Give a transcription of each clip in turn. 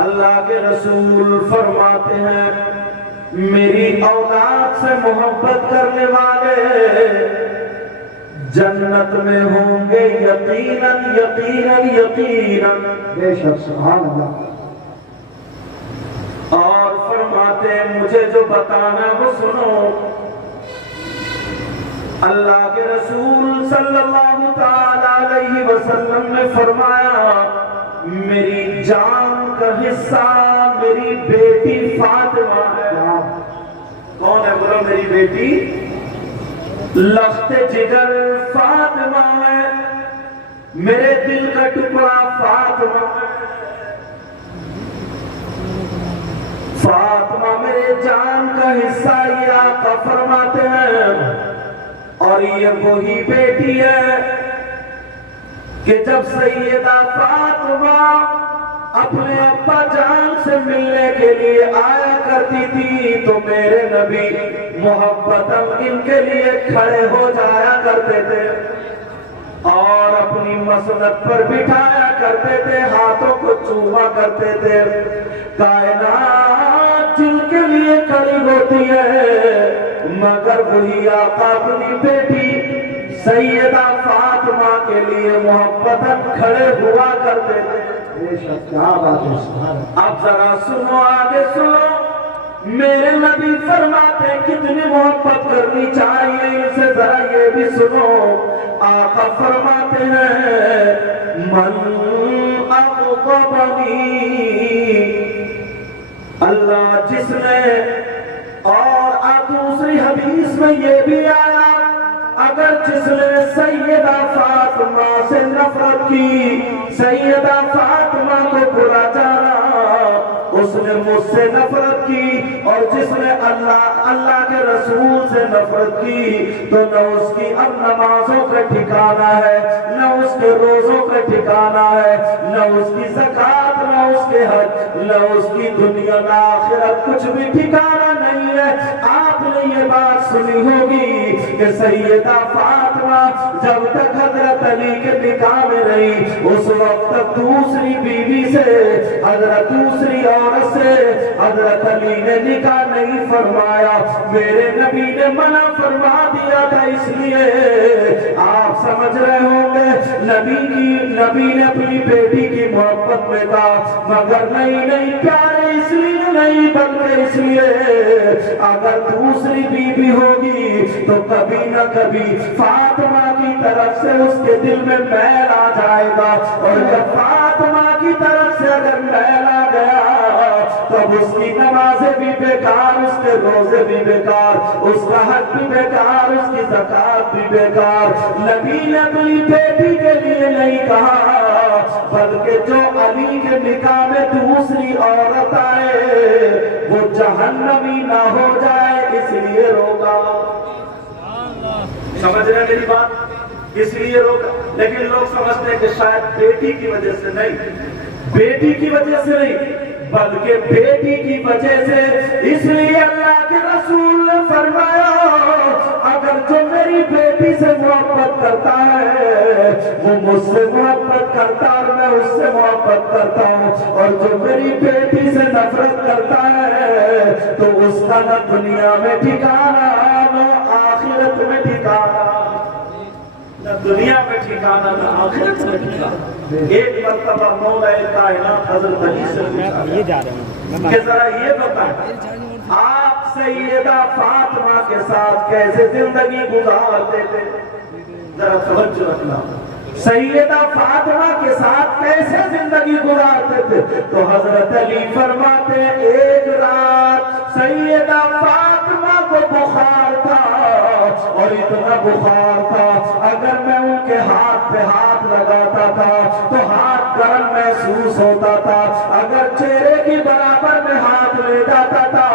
اللہ کے رسول فرماتے ہیں میری اولاد سے محبت کرنے والے جنت میں ہوں گے یقیناً یقیناً یقیناً، بے شک، سبحان اللہ۔ اور فرماتے ہیں مجھے جو بتانا وہ سنو۔ اللہ کے رسول صلی اللہ تعالی علیہ وسلم نے فرمایا میری جان کا حصہ میری بیٹی فاطمہ ہے۔ کون ہے بولو؟ میری بیٹی لخت جگر فاطمہ ہے، میرے دل کا ٹکڑا فاطمہ ہے، فاطمہ میرے جان کا حصہ، یہ آقا فرماتے ہیں۔ اور یہ وہی بیٹی ہے کہ جب سیدہ فاطمہ اپنے ابا جان سے ملنے کے لیے آیا کرتی تھی تو میرے نبی محبتاً ان کے لیے کھڑے ہو جایا کرتے تھے اور اپنی مسند پر بٹھایا کرتے تھے، ہاتھوں کو چوما کرتے تھے۔ کائنات جن کے لیے کھڑی ہوتی ہے مگر وہی آقا اپنی بیٹی سیدہ فاطمہ کے لیے محبتاً کھڑے ہوا کرتے تھے۔ بے شک، کیا بات ہے، سبحان اللہ۔ اب ذرا سنو، آگے سنو، میرے نبی فرماتے ہیں کتنی محبت کرنی چاہیے ان سے، ذرا یہ بھی سنو۔ آقا فرماتے ہیں من اغضبنی، اللہ جس نے، اور دوسری حدیث میں یہ بھی آیا اگر جس نے سیدہ فاطمہ سے نفرت کی، سیدہ فاطمہ کو برا جانا، اس نے مجھ سے نفرت کی، اور جس نے اللہ کے رسول سے نفرت کی تو نہ اس کی اب نمازوں کا ٹھکانہ ہے، نہ اس کے روزوں کا ٹھکانہ ہے، نہ اس کی زکوٰۃ، نہ اس کے حج، نہ اس کی دنیا نہ آخرت، کچھ بھی ٹھکانہ نہیں ہے۔ آپ نے یہ بات سنی ہوگی کہ سیدہ فاطمہ جب تک حضرت علی کے نکاح میں رہی اس وقت تک دوسری بیوی سے، حضرت دوسری عورت سے حضرت علی نے نکاح نہیں فرمایا، میرے نبی نے منع فرما دیا تھا۔ اس لیے آپ سمجھ رہے ہوں گے نبی نے اپنی بیٹی کی محبت میں کہا مگر نہیں پیارے اس لیے نہیں بلکہ اس لیے اگر دوسری بیوی ہوگی تو کبھی نہ کبھی فاطمہ کی طرف سے اس کے دل میں میل آ جائے گا، اور جب فاطمہ کی طرف سے اگر میل آ گیا تب اس کی نمازیں بھی بیکار، اس کے روزے بھی بیکار، اس کا حج بھی بیکار، اس کی زکوٰۃ بھی بیکار۔ نبی نے اپنی بیٹی کے لیے نہیں کہا بلکہ جو علی کے نکاح میں دوسری عورت آئے وہ جہنمی نہ ہو جائے اس لیے روکا۔ سمجھ رہے ہیں میری بات؟ اس لیے روکا۔ لیکن لوگ سمجھتے ہیں کہ شاید بیٹی کی وجہ سے نہیں، بیٹی کی وجہ سے نہیں بلکہ بیٹی کی وجہ سے، اس لیے اللہ کے رسول نے فرمایا اگر جو میری بیٹی سے محبت کرتا ہے وہ مجھ سے محبت کرتا اور میں اس سے محبت کرتا ہوں، اور جو میری بیٹی سے نفرت کرتا ہے تو اس کا نہ دنیا میں ٹھکانہ نہ آخرت میں ٹھکانہ، نہ دنیا میں ٹھکانہ نہ آخرت میں ٹھکانہ۔ ایک مرتبہ مولا کائنات حضرت علی سے پوچھا کہ ذرا یہ بتائیں آپ سیدہ فاطمہ کے ساتھ کیسے زندگی گزارتے تھے؟ ذرا توجہ رکھنا، سیدہ فاطمہ کے ساتھ کیسے زندگی گزارتے تھے؟ تو حضرت علی فرماتے ہیں ایک رات سیدہ فاطمہ کو بخار تھا، اور اتنا بخار تھا اگر میں ان کے ہاتھ پہ ہاتھ لگاتا تھا تو ہاتھ گرم محسوس ہوتا تھا، اگر چہرے کی برابر میں ہاتھ لے جاتا تھا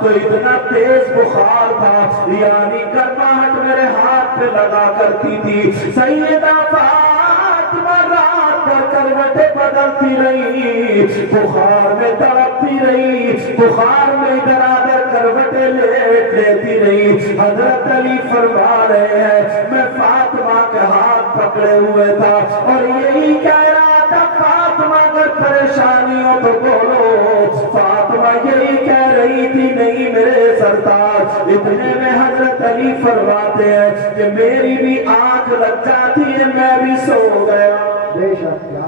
تو اتنا تیز بخار تھا یعنی گرماہٹ میرے ہاتھ پہ لگا کرتی تھی۔ سیدہ فاطمہ رات بھر کروٹیں بدلتی رہی، بخار میں تڑپتی رہی، بخار میں ادھر ادھر کروٹیں لیتی رہی۔ حضرت علی فرما رہے ہیں میں فاطمہ کے ہاتھ پکڑے ہوئے تھا اور یہی کہہ رہا تھا فاطمہ اگر پریشانی ہو تو بولو۔ فاطمہ یہی کہہ رہی تھی نہیں میرے سرتاج۔ اتنے میں حضرت علی فرماتے ہیں کہ میری بھی آنکھ لگ جاتی ہے میں بھی سو گیا۔ بے شک کیا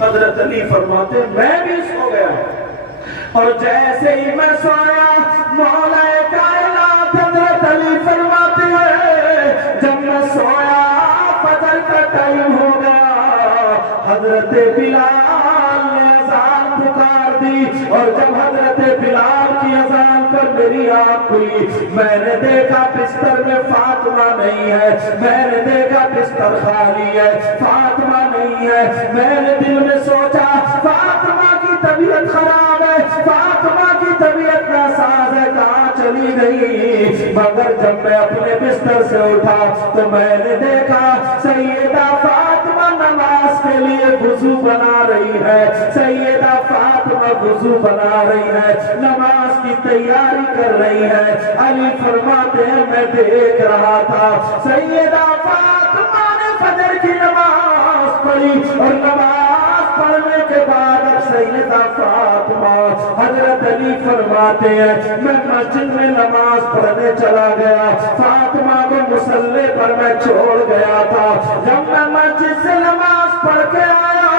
حضرت علی فرماتے ہیں میں بھی سو گیا، اور جیسے ہی میں سویا مولا کائنات حضرت علی فرماتے ہیں جب میں سویا فجر کا ٹائم ہو گیا، حضرت بلال نے اذان پکار دی، اور جب حضرت بلال کی اذان پر میری آنکھ کھلی میں نے دیکھا بستر میں فاطمہ نہیں ہے، میں نے دیکھا بستر خالی ہے، فاطمہ نہیں ہے۔ میں نے دل میں سوچا فاطمہ کی طبیعت خراب ہے، فاطمہ کی طبیعت ناساز ہے، کہاں چلی گئی؟ مگر جب میں اپنے بستر سے اٹھا تو میں نے دیکھا سیدہ فاطمہ نماز کے لیے وضو بنا رہی ہے، سیدہ فاطمہ وضو بنا رہی ہے، نماز کی تیاری کر رہی ہے۔ علی فرماتے ہیں میں دیکھ رہا تھا سیدہ فاطمہ نے فجر کی نماز پڑھی، اور نماز پڑھنے کے بعد سیدہ فاطمہ حضرت علی فرماتے ہیں میں مسجد میں نماز پڑھنے چلا گیا، فاطمہ کو مصلی پر میں چھوڑ گیا تھا۔ جب میں مسجد سے نماز پڑھ کے آیا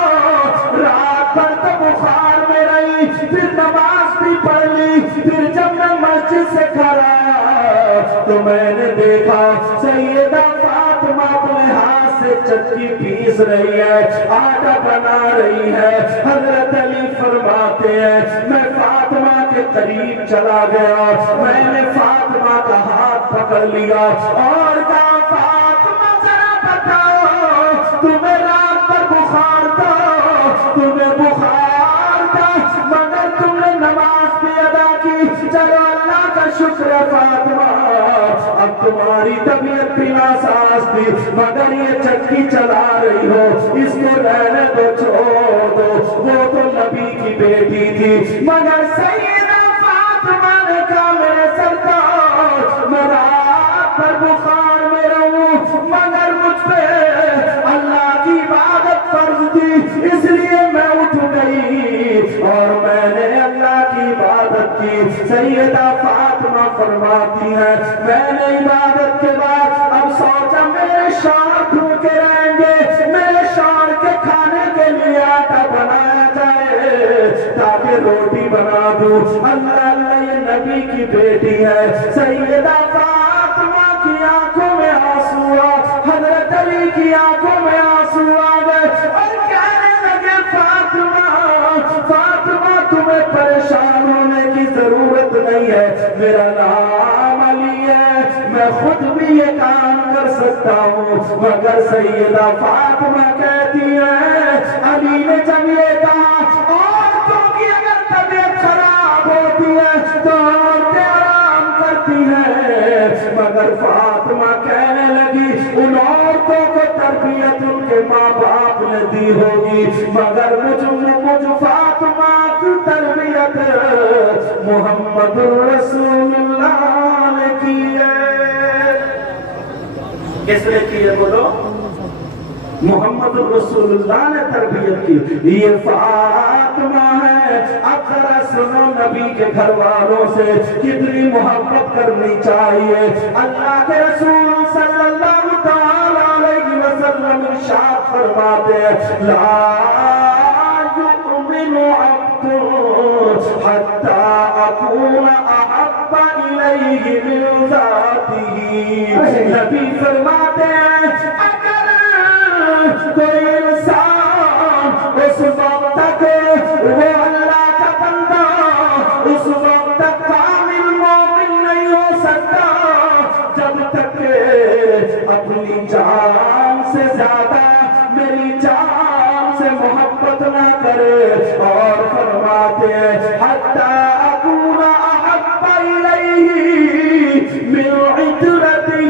رات بھر تو بخار میں رہی، پھر نماز بھی پڑھ لی، پھر جب میں مسجد سے گھر آیا تو میں نے دیکھا سیدہ فاطمہ اپنے ہاتھ سے چکی پیس رہی ہے، آٹا بنا رہی ہے۔ حضرت علی فرماتے ہیں میں فاطمہ کے قریب چلا گیا، میں نے فاطمہ کا ہاتھ پکڑ لیا اور کہا فاطمہ ذرا بتاؤ تمہیں رات پر بخار تھا، تمہیں بخار تھا مگر تم نے نماز بھی ادا کی، چلو اللہ کا شکر ہے فاطمہ اب تمہاری طبیعت بھی ناساز تھی مگر یہ چکی چلا رہی ہو، اس کو رہنے دو چھوڑ دو، وہ تو نبی کی بیٹی تھی۔ مگر سیدہ فاطمہ نے کہا میرے سرکار میں رات پر بخار میں رہوں مگر مجھ پہ اللہ کی عبادت فرض تھی اس لیے میں اٹھ گئی اور میں نے اللہ کی عبادت کی۔ سیدہ فاطمہ فرماتی ہے میں نے عبادت کے بعد اب سوچا میرے شوہر بھوکے رہیں گے، میرے شوہر کے کھانے کے لیے آٹا بنایا جائے تاکہ روٹی بنا دوں۔ اللہ اللہ یہ نبی کی بیٹی ہے۔ سیدہ فاطمہ کی آنکھوں میں آنسو آ، حضرت علی کی آنکھوں میں آنسو آ گئے اور کہنے لگے فاطمہ فاطمہ تمہیں پریشان ہونے کی ضرورت نہیں ہے، میرا نام علی ہے، میں خود بھی یہ کام کر سکتا ہوں۔ مگر سیدہ فاطمہ کہتی ہے علی نے جب یہ کہا عورتوں کی اگر طبیعت خراب ہوتی ہے تو عورتیں آرام کرتی ہیں، مگر فاطمہ کہنے لگی ان عورتوں کو تربیت ان کے ماں باپ نے دی ہوگی مگر مجھ فاطمہ کی تربیت محمد رسول اللہ نے کی ہے۔ کس نے کی ہے بولو؟ محمد رسول اللہ نے تربیت کی۔ یہ فاطمہ ہے۔ اب ذرا سنو نبی کے گھر والوں سے کتنی محبت کرنی چاہیے۔ اللہ کے رسول صلی اللہ تعالی علیہ وسلم ارشاد فرماتے ہیں لا یؤمن عبد حتی اکون احب الیہ من ذاتہ۔ نبی فرماتے ہیں اگر کوئی انسان اس وقت تک وہ اللہ کا بندہ اس وقت تک کامل مومن نہیں ہو سکتا جب تک کہ اپنی جان سے زیادہ میری جان سے محبت نہ کرے۔ اور فرماتے ہیں حتی اکون احب الیہ من عطرتہ،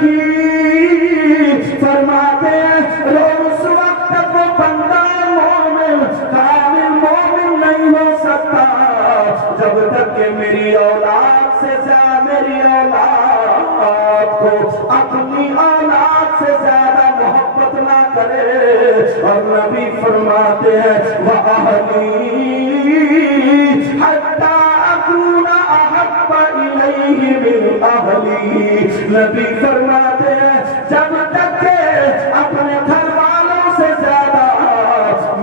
فرماتے ہیں اس وقت تک وہ بندہ مومن کامل مومن نہیں ہو سکتا جب تک کہ میری اولاد سے زیادہ میری اولاد کو اپنی اولاد سے زیادہ محبت نہ کرے، اور نبی فرماتے ہیں وَأَهْلِي حَتَّى أَكُونَ أَحَبَّ إِلَيْهِ مِنْ أَهْلِي، نبی فرماتے ہیں جب تک کہ اپنے گھر والوں سے زیادہ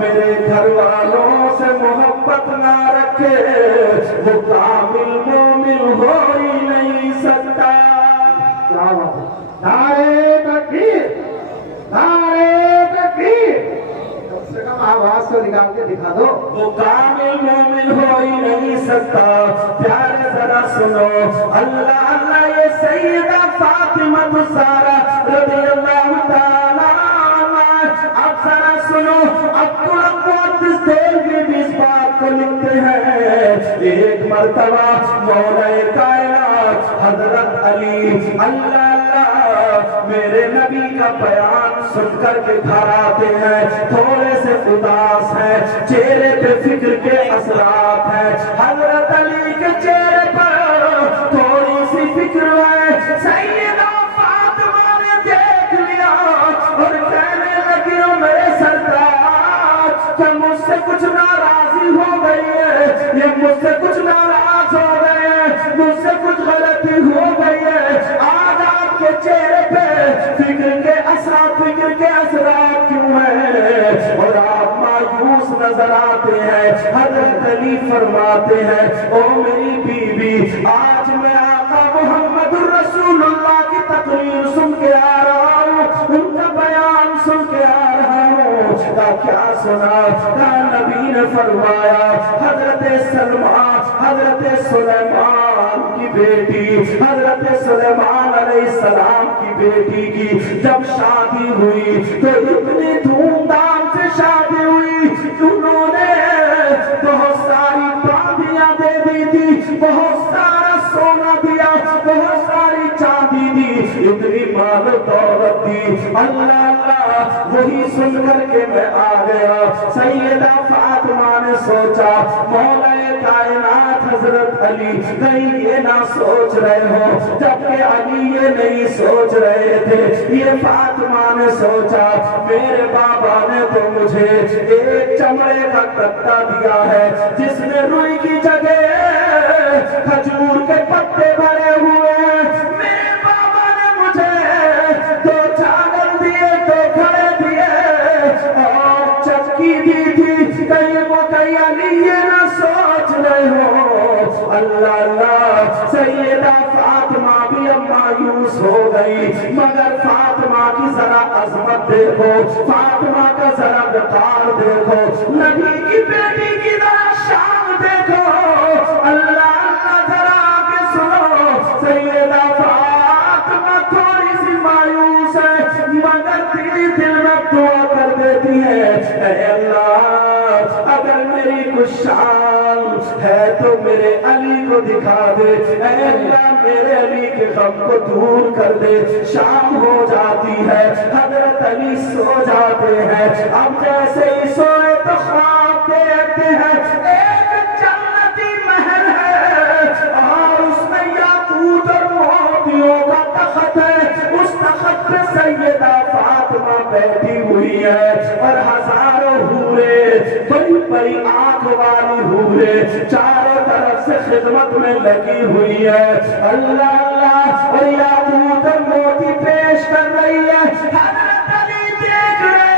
میرے گھر والوں سے محبت نہ رکھے وہ کامل مومن ہو ہی نہیں سکتا۔ کیا بات ہے، نعرہ تکبیر، نعرہ تکبیر، کم سے کم آواز تو نکال کے دکھا دو۔ وہ کامل مومن ہو ہی نہیں سکتا۔ پیارے ذرا سنو، اللہ اللہ یہ سیدہ فاطمہ الزہرا رضی اللہ تعالیٰ عنہا، اب ذرا سنو، عبدالقدس دہلوی بھی اس بات کو لکھتے ہیں، ایک مرتبہ مولا کائنات حضرت علی اللہ اللہ میرے نبی کا بیان سن کر کے گھر آتے ہیں، تھوڑے سے اداس ہیں، چہرے پہ فکر کے اثرات ہیں۔ حضرت علی کے چہرے پر تھوڑی سی فکر ہے، سیدہ فاطمہ نے دیکھ لیا اور کہنے لگی او میرے سرکار، کیا مجھ سے کچھ ناراضی ہو گئی ہے؟ یہ مجھ سے کچھ ناراض ہو گئے ہیں، مجھ سے کچھ غلطی ہو گئی ہے؟ آج آپ کے چہرے پہ فکر کے اثرات کیوں ہیں اور آپ مایوس نظر آتے ہیں؟ حضرت علی فرماتے ہیں او میری بیوی، آج میں آقا محمد الرسول اللہ کی تقریر سن کے آ رہا ہوں، ان کا بیان سن کے آ رہا ہوں۔ کیا سنا؟ نبی نے فرمایا حضرت سلیمان کی بیٹی، حضرت سلیمان علیہ السلام کی بیٹی کی جب شادی ہوئی تو اتنی دھوم دھام سے شادی ہوئی، انہوں نے بہت ساری باندیاں دے دی تھی، بہت سارا سونا دیا، بہت ساری چاندی دی، اتنی مال و دولت دی۔ اللہ اللہ وہی سن کر کے میں آ گیا۔ سیدہ فاطمہ نے سوچا مولا کائنات حضرت علی کہیں یہ نہ سوچ رہے ہو، جبکہ علی یہ نہیں سوچ رہے تھے، یہ فاطمہ نے سوچا میرے بابا نے تو مجھے ایک چمڑے کا کتا دیا ہے جس میں روئی کی جگہ کھجور کے پتے بھرے ہوئے ہیں، میرے بابا نے مجھے 2 چاول دیے، 2 گھڑے دیے اور چکی دی تھی، کہیں علی یہ نہ سوچ رہے ہو۔ اللہ اللہ سیدہ فاطمہ بھی اب مایوس ہو گئی، مگر فاطمہ کی ذرا عظمت دیکھو، فاطمہ کا ذرا وقار دیکھو، نبی کی بیٹی کی ذرا شان دیکھو۔ اللہ اللہ ذرا آگے سنو، سیدہ فاطمہ تھوڑی سی مایوس ہے مگر دل میں دعا کر دیتی ہے اے اللہ اگر میری کچھ شان ہے تو میرے علی کو دکھا دے، اے اللہ میرے علی کے غم کو دور کر دے۔ شام ہو جاتی ہے، حضرت علی سو جاتے ہیں، اب جیسے ہی سوئے تو خواب دیکھتے ہیں ایک جنتی محل ہے اور اس میں یاقوت اور موتیوں کا تخت ہے، اس تخت پہ سیدہ فاطمہ بیٹھی ہوئی ہے اور ہزاروں حورے، بڑی بڑی آنکھ والی حورے چاروں طرف سے خدمت میں لگی ہوئی ہے۔ اللہ اللہ اور یاقوت اور موتی پیش کر رہی ہے۔ حضرت علی دیکھ رہے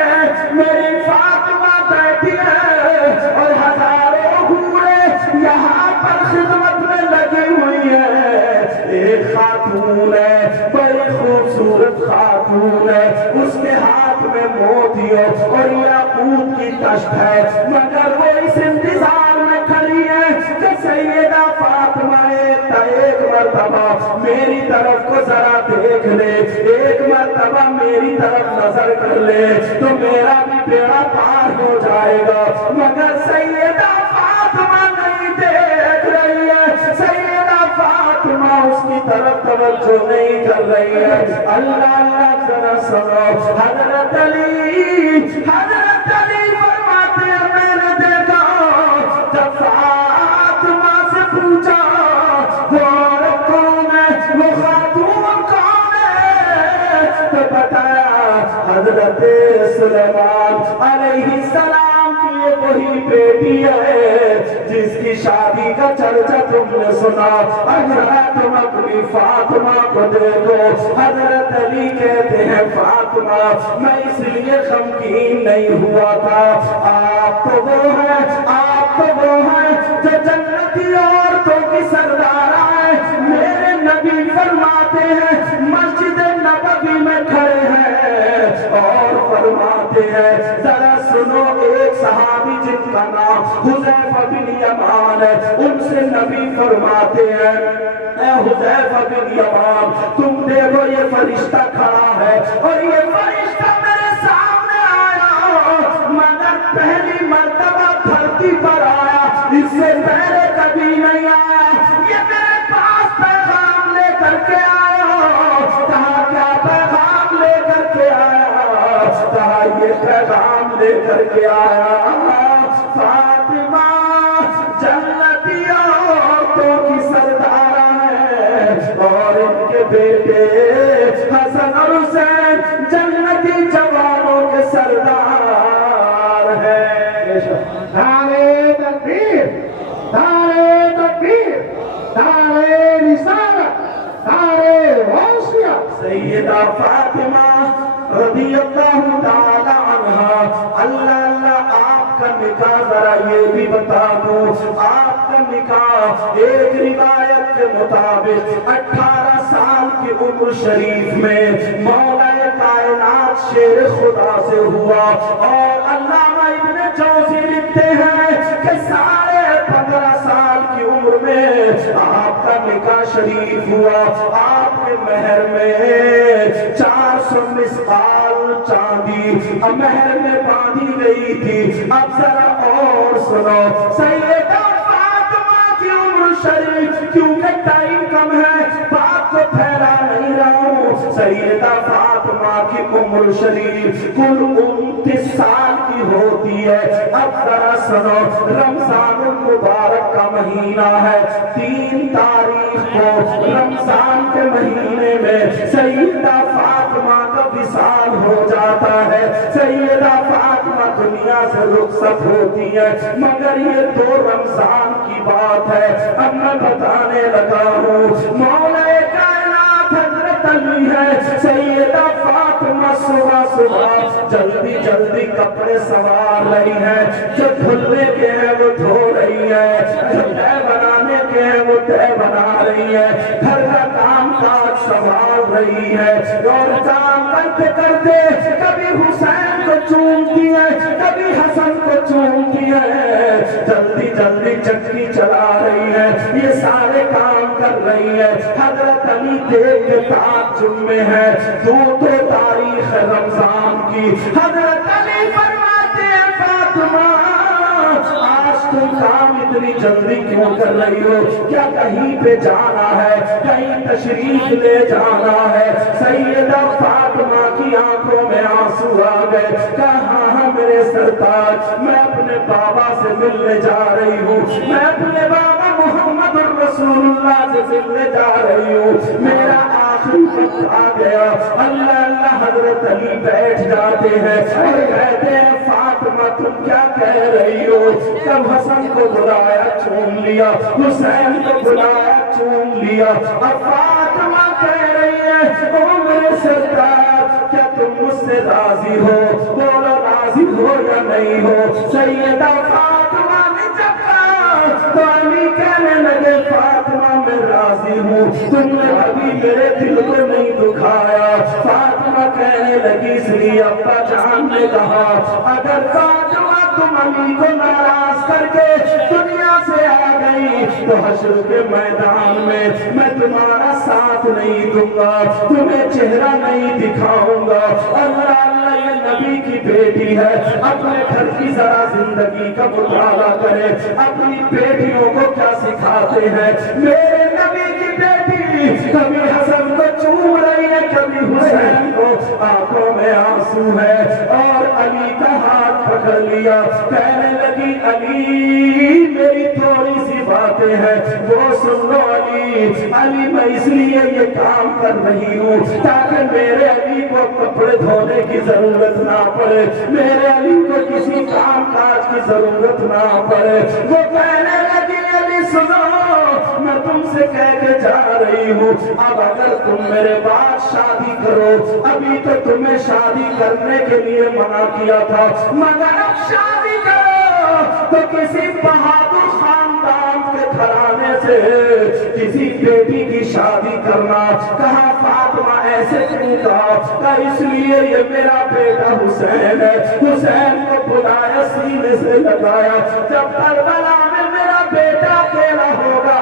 ہیں میری فاطمہ بیٹھی ہے اور ہزاروں حورے یہاں پر خدمت میں لگی ہوئی ہے۔ ایک خاتون ہے، بڑی خوبصورت خاتون ہے، اس کے ہاتھ میں موتیوں اور یاقوت کی تشت ہے، مگر وہ اس انتظار میں کھڑی ہے کہ سیدہ فاطمہ ایک مرتبہ میری طرف کو ذرا دیکھ لے، ایک مرتبہ میری طرف نظر کر لے تو میرا بھی بیڑا پار ہو جائے گا، مگر سیدہ فاطمہ نہیں دیکھ رہی ہے، سیدہ فاطمہ اس کی طرف توجہ نہیں کر رہی ہے۔ اللہ اللہ ذرا سنو، حضرت علی فرماتے ہیں میں نے دیکھا جب فاطمہ سے پوچھا وہ عورت کون ہے، وہ خاتون کون ہے، تو بتایا حضرت حضرت سلیمان علیہ السلام کی یہ وہی بیٹی ہے جس کی شادی کا چرچا تم نے سنا. اگر تم اپنی فاطمہ کو دیکھو, حضرت علی کہتے ہیں فاطمہ میں اس لیے غمگین نہیں ہوا تھا, آپ تو وہ ہیں جو جنتی عورتوں کی سردار ہے. میرے نبی فرماتے ہیں مسجد نبوی میں کھڑے ہیں اور فرماتے ہیں, ذرا سنو, ایک صحابی جن کا نام حذیفہ بن یمان ہے, ان سے نبی فرماتے ہیں اے حذیفہ بن یمان تم دیکھو یہ فرشتہ کھڑا ہے اور یہ فرشتہ میرے سامنے آیا مگر پہلی مرتبہ دھرتی پر آیا, اس سے پہلے کبھی نہیں آیا. یہ میرے پاس پیغام لے کر کے آیا. کہا کیا پیغام لے کر کے آیا؟ کہا یہ پیغام لے کر کے آیا فاطمہ جنتی عورتوں کی سردارہ ہے اور ان کے بیٹے حسن اور حسین جنتی جوانوں کے سردار ہیں. نعرہ تکبیر, نعرہ تکبیر, نعرہ رسالت, نعرہ غوثیہ. سیدہ فاطمہ رضی اللہ تعالی عنہا, اللہ آپ کا نکاح ذرا یہ بھی بتا دوں, آپ کا نکاح ایک روایت کے مطابق 18 سال کی عمر شریف میں مولا کائنات شیر خدا سے ہوا. اور علامہ ابن جوزی لکھتے ہیں کہ 15.5 سال کی عمر میں آپ کا نکاح شریف ہوا. آپ کے مہر میں 400 مسقال چاندی مہر میں باندھی گئی تھی. اب ذرا اور سنو, سیدہ فاطمہ کی عمر شریف, کیونکہ ٹائم کم ہے بات کو پھیلا نہیں رہا ہوں, سیدہ فاطمہ کی عمر شریف کل 29 سال کی ہوتی ہے. اب ذرا سنو, رمضان المبارک کا مہینہ ہے, 3 تاریخ کو رمضان کے مہینے میں سیدہ فاطمہ کا وصال ہو جاتا ہے. سیدہ فاطمہ دنیا سے رخصت ہوتی ہے, مگر یہ 2 رمضان کی بات ہے. اب میں بتانے لگا ہوں, مولا کائنات حضرت علی ہے, سیدہ فاطمہ صبح جلدی کپڑے سوار رہی ہیں, جو دھلنے کے ہیں وہ دھو رہی ہے, جو طے بنانے کے ہیں وہ طے بنا رہی ہے, گھر کا کام کاج سنبھال رہی ہے. اور کام کرتے کرتے کبھی حسین کو چومتی ہے, کبھی حسن کو چومتی ہے, جلدی چکی چلا رہی ہے, یہ سارے کام کر رہی ہے. حضرت علی دیکھ کے تعجب میں ہے, 2 تاریخ رمضان کی. حضرت علی فرماتے ہیں فاطمہ آج تم کام اتنی جلدی کیوں کر رہی ہو, کیا کہیں پہ جانا ہے, کہیں تشریف لے جانا ہے؟ سیدہ فاطمہ کی آنکھوں میں آنسو آ گئے. کہاں میرے سرتاج, میں اپنے بابا سے ملنے جا رہی ہوں, میں اپنے بابا محمد رسول اللہ سے ملنے جا رہی ہوں, میرا آخری وقت آ گیا. اللہ حضرت علی بیٹھ جاتے ہیں اور کہتے ہیں فاطمہ تم کیا کہہ رہی ہو؟ جب حسن کو بلایا چوم لیا, حسین کو بلایا چوم لیا, اب فاطمہ کہہ رہی ہے او میرے سردار کیا تم مجھ سے راضی ہو؟ بولو راضی ہو یا نہیں ہو؟ سیدہ فاطمہ نے جب کہا تو علی کہنے لگے فاطمہ میں راضی ہوں, تم نے ابھی میرے دل کو نہیں دکھایا. فاطمہ کہنے لگی اس لیے ابا جان نے کہا اگر فاطمہ تم علی کو ناراض کر کے دنیا سے آ گئی تو حشر کے میدان میں تمہارا ساتھ نہیں دوں گا, تمہیں چہرہ نہیں دکھاؤں گا. اللہ یہ نبی کی بیٹی ہے, اپنے گھر کی ذرا زندگی کا مطالعہ کرے, اپنی بیٹیوں کو کیا سکھاتے ہیں. میرے نبی کی بیٹی کبھی حسن کو چوم رہی ہے, کبھی حسین کو, آنکھوں میں آنسو ہے, اور علی کا ہاتھ پکڑ لیا, کہنے لگی علی میری تھوڑی سی بات فرماتے ہیں وہ سن لو علی، علی میں اس لیے یہ کام کر رہی ہوں تاکہ میرے علی کو کپڑے دھونے کی ضرورت نہ پڑے، میرے علی کو کسی کام کاج کی ضرورت نہ پڑے۔ وہ کہنے لگی علی سنو، میں تم سے کہہ کے جا رہی ہوں اب اگر تم میرے بعد شادی کرو، ابھی تو تمہیں شادی کرنے کے لیے منع کیا تھا، مگر اب شادی کرو تو کسی بہادر خاندان کے گھرانے سے کسی بیٹی کی شادی کرنا۔ کہا فاطمہ ایسے کیوں کہا؟ اس لیے یہ میرا بیٹا حسین ہے، حسین کو بلایا سینے سے لگایا، جب کربلا میں میرا بیٹا اکیلا ہوگا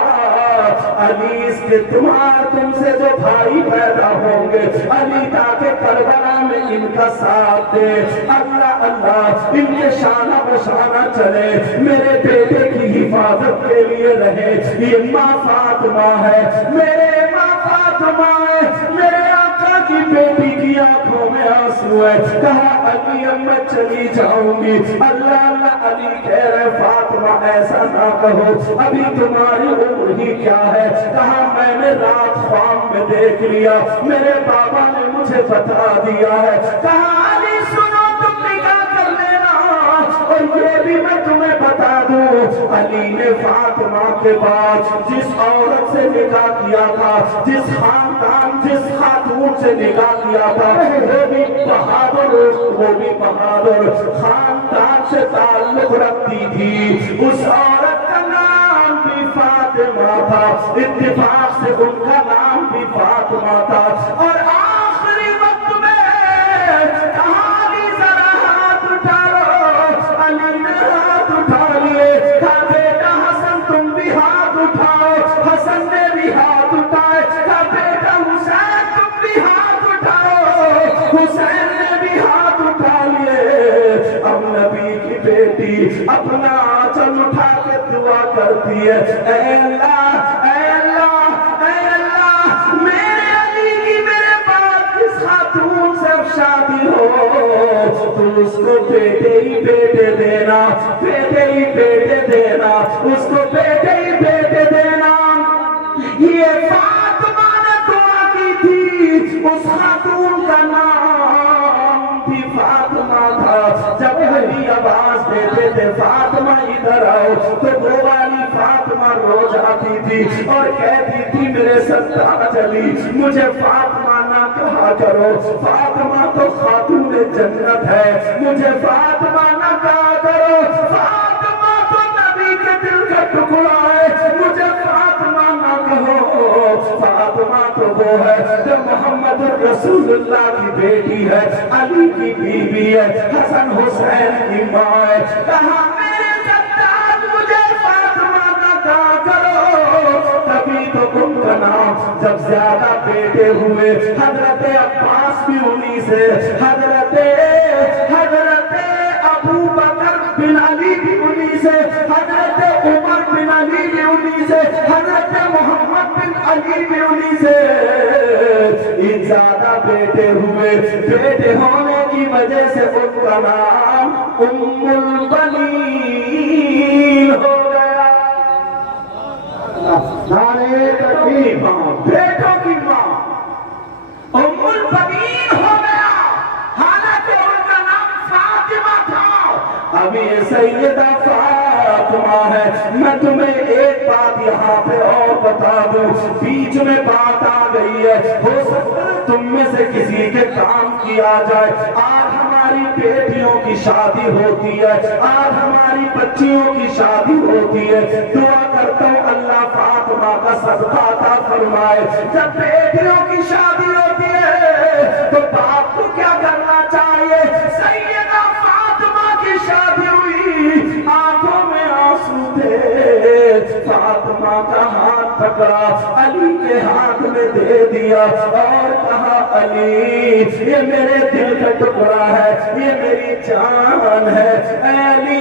علی اس کے تم سے جو بھائی پیدا ہوں گے علی تاکہ کربلا میں ان کا ساتھ دے، اللہ اللہ ان کے شانہ بشانہ چلے، میرے بیٹے کی حفاظت کے لیے رہے۔ یہ ماں فاطمہ ہے، میرے ماں فاطمہ ہے، میرے آقا کی بیٹی کی آنکھوں میں آنسو ہے۔ کہا علی اب میں چلی جاؤں گی، اللہ اللہ علی کہہ رہے فاطمہ ایسا نہ کہو، ابھی تمہاری عمر ہی کیا ہے؟ کہا میں نے رات خواب میں دیکھ لیا، میرے بابا نے مجھے بتا دیا ہے۔ کہا علی سنو تم نکاح کر لینا، اور یہ بھی میں تمہیں بتا دوں علی نے فاطمہ کے بعد جس عورت سے نکاح کیا تھا، جس خاندان جس خاتون سے نکاح کیا تھا، وہ بھی بہادر خاندان سے تعلق رکھتی تھی، اس عورت کا نام بھی فاطمہ تھا، اتفاق سے ان کا نام بھی فاطمہ تھا۔ اور آخری وقت میں کہا علی ذرا ہاتھ اٹھاؤ، علی نے ہاتھ اٹھا لیے، کہا بیٹا حسن تم بھی ہاتھ اٹھاؤ، حسن نے بھی ہاتھ اٹھائے، کہا بیٹا حسین تم بھی ہاتھ اٹھاؤ، حسین نے بھی ہاتھ اٹھا لیے۔ اب نبی کی بیٹی اپنا آنچل اٹھا کے دعا کرتی ہے، اے اللہ اے اللہ اے اللہ، میرے علی کی میرے بعد جس خاتون سے اب شادی ہو تو اس کو بیٹے ہی بیٹے دینا، بیٹے ہی بیٹے دینا، اس کو بیٹے ہی بیٹے دینا۔ یہ فاطمہ نے دعا کی تھی، اس خاتون کا نام بھی فاطمہ تھا۔ جب علی آواز دیتے تھے فاطمہ ادھر آؤ تو وہ والی فاطمہ رو جاتی تھی اور کہتی تھی میرے سرتاج علی مجھے فاطمہ نہ کہا کرو، فاطمہ تو خاتون جنت ہے، مجھے فاطمہ نہ کہا کرو، فاطمہ تو نبی کے دل کا ٹکڑا ہے، مجھے فاطمہ نہ کہو، فاطمہ تو وہ ہے جو محمد رسول اللہ کی بیٹی ہے، علی کی بیوی ہے، حسن حسین کی ماں ہے۔ کہا میرے سرتاج مجھے فاطمہ نہ کہا کرو، تبھی تو ان کا نام جب زیادہ بیٹے ہوئے، حضرت عباس بھی انہی سے، حضرت ابو بکر بن علی بھی انہی سے، حضرت عمر بن علی بھی انہی سے، حضرت محمد بن علی بھی انہی سے۔ ان زیادہ بیٹے ہوئے، بیٹے ہونے کی وجہ سے ان کا نام ام البنین ہو گیا۔ نعرہ تکبیر، بیٹوں کی ماں ام البنین ہو گیا، حالانکہ ان کا نام فاطمہ تھا، اب یہ سیدہ فاطمہ ہے۔ میں تمہیں ایک بات یہاں پہ اور بتا دوں، بیچ میں بات آ گئی ہے، ہو سکتا ہے تم میں سے کسی کے کام کی آ جائے، آج ہماری بیٹیوں کی شادی ہوتی ہے، آج ہماری بچیوں کی شادی ہوتی ہے، دعا کرتا ہوں اللہ فاطمہ کا صدقہ عطا فرمائے۔ جب بیٹیوں کی شادی ہوتی ہے تو باپ کو کیا کرنا چاہیے؟ سیدہ فاطمہ کی شادی ہوئی، آنکھوں میں آنسو تھے، فاطمہ کا ہاتھ پکڑا، علی کے ہاتھ میں دے دیا اور کہا علی یہ میرے دل کا ٹکڑا ہے، یہ میری جان ہے، اے علی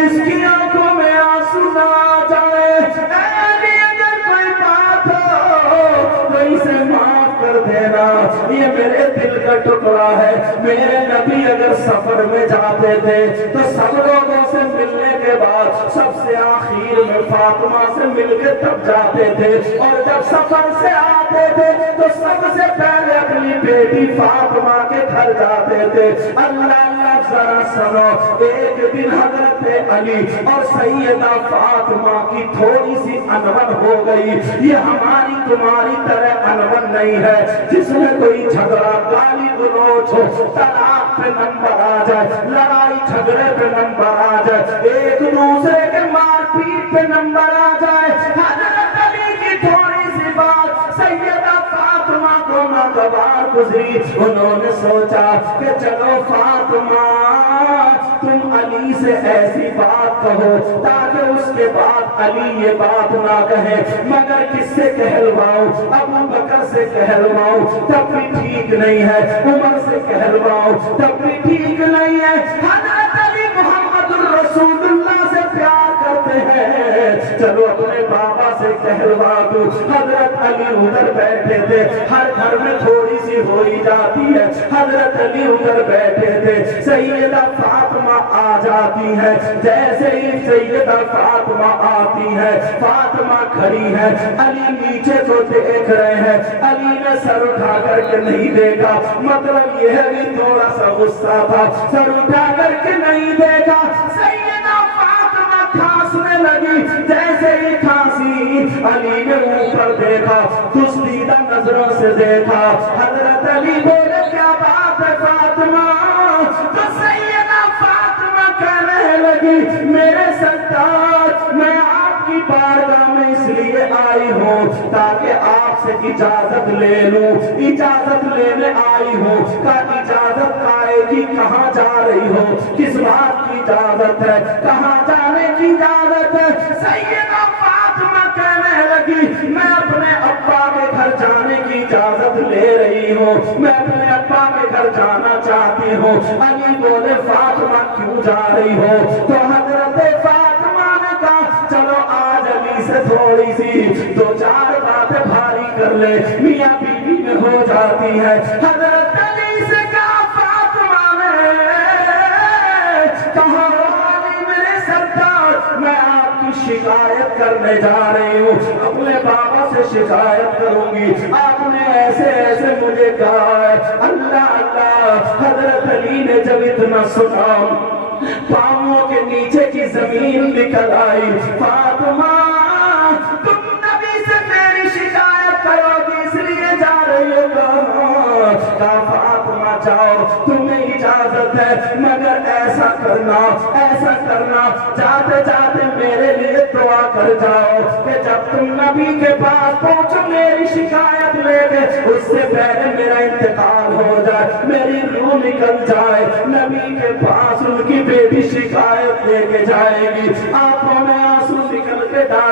اس کی آنکھوں میں آنسو نہ آ جائے، اے علی اگر کوئی بات ہو تو اسے معاف کر دینا، یہ میرے دل کا ٹکڑا ہے۔ میرے نبی اگر سفر میں جاتے تھے تو سب لوگوں سے سے ملنے کے بعد سب سے آخر میں فاطمہ سے مل کے تب جاتے تھے، اور جب سفر سے آتے تھے تو سب سے پہلے اپنی بیٹی فاطمہ کے گھر جاتے تھے۔ اللہ اللہ ذرا سنو، ایک دن حضرت علی اور سیدہ فاطمہ کی تھوڑی سی انبن ہو گئی۔ یہ ہماری تمہاری طرح انبن نہیں ہے جس میں کوئی جھگڑا گالی گلوچ ہو، طلاق پہ نمبر آ جائے، لڑائی جھگڑے پہ نمبر آ جائے، ایک دوسرے کے مار پیٹ پہ نمبر آ جائے۔ حضرت علی کی تھوڑی سی بات سیدہ فاطمہ کو ناگوار گزری، انہوں نے سوچا کہ چلو فاطمہ تم علی سے ایسی بات کہو تاکہ اس کے بعد علی یہ بات نہ کہے، مگر کس سے کہلواؤں؟ ابو بکر سے کہلواؤں تب بھی ٹھیک نہیں ہے، عمر سے کہلواؤں تب بھی ٹھیک نہیں ہے۔ حضرت علی محمد الرسول اللہ سے پیار کرتے ہیں، چلو اپنے بابا سے کہلوا دو۔ حضرت علی ادھر بیٹھے تھے، ہر گھر میں تھوڑی سی ہو ہی جاتی ہے، حضرت علی ادھر بیٹھے تھے، سیدہ فاطمہ آ جاتی ہے، جیسے ہی سیدہ فاطمہ آتی ہے، فاطمہ کھڑی ہے، علی نیچے کو دیکھ رہے ہیں، علی نے سر اٹھا کر کے نہیں دیکھا، مطلب یہ ہے کہ تھوڑا سا غصہ تھا، سر اٹھا کر کے نہیں دیکھا۔ سیدہ فاطمہ کھانسنے لگی، جیسے ہی کھانسی علی نے اوپر دیکھا، دزدیدہ نظروں سے دیکھا۔ حضرت علی بولے کیا بات ہے فاطمہ؟ تو سیدہ فاطمہ کہنے لگی میرے سرتاج میں آپ کی بارگاہ میں اس لیے آئی ہوں تاکہ آپ سے اجازت لے لوں، اجازت لینے آئی ہوں۔ کا اجازت آئے گی؟ کہاں جا رہی ہو؟ کس بات کی اجازت ہے؟ کہاں جانے کی اجازت ہے؟ سیدہ فاطمہ کہنے لگی میں اپنے ابا کے گھر جانے کی اجازت لے رہی ہوں، میں اپنے ابا کے گھر جانا چاہتی ہوں۔ علی بولے فاطمہ کیوں جا رہی ہو؟ تو حضرت فاطمہ نے کہا چلو آج علی سے تھوڑی سی دو چار باتیں بھاری کر لے، میاں بیوی میں ہو جاتی ہے۔ حضرت علی سے کہا فاطمہ نے کہا علی میرے سرتاج میں آپ کی شکایت کرنے جا رہی ہوں، اپنے بابا سے شکایت کروں گی، آپ نے ایسے ایسے مجھے کہا ہے۔ اللہ اللہ، حضرت علی نے جب اتنا سنا پاؤں کے نیچے کی زمین نکل آئی۔ فاطمہ تم نبی سے میری شکایت کرو گی اس لیے جا رہی ہو؟ کہا فاطمہ جاؤ تمہیں اجازت ہے، مگر ایسا کرنا جاتے جاتے میرے لیے دعا کر جاؤ کہ جب تم نبی کے پاس پہنچو میری شکایت لے کے اس سے پہلے میرا انتقال ہو جائے، میری روح نکل جائے، نبی کے پاس ان کی بیٹی شکایت لے کے جائے گی، آنکھوں میں آنسو نکل کے داڑھی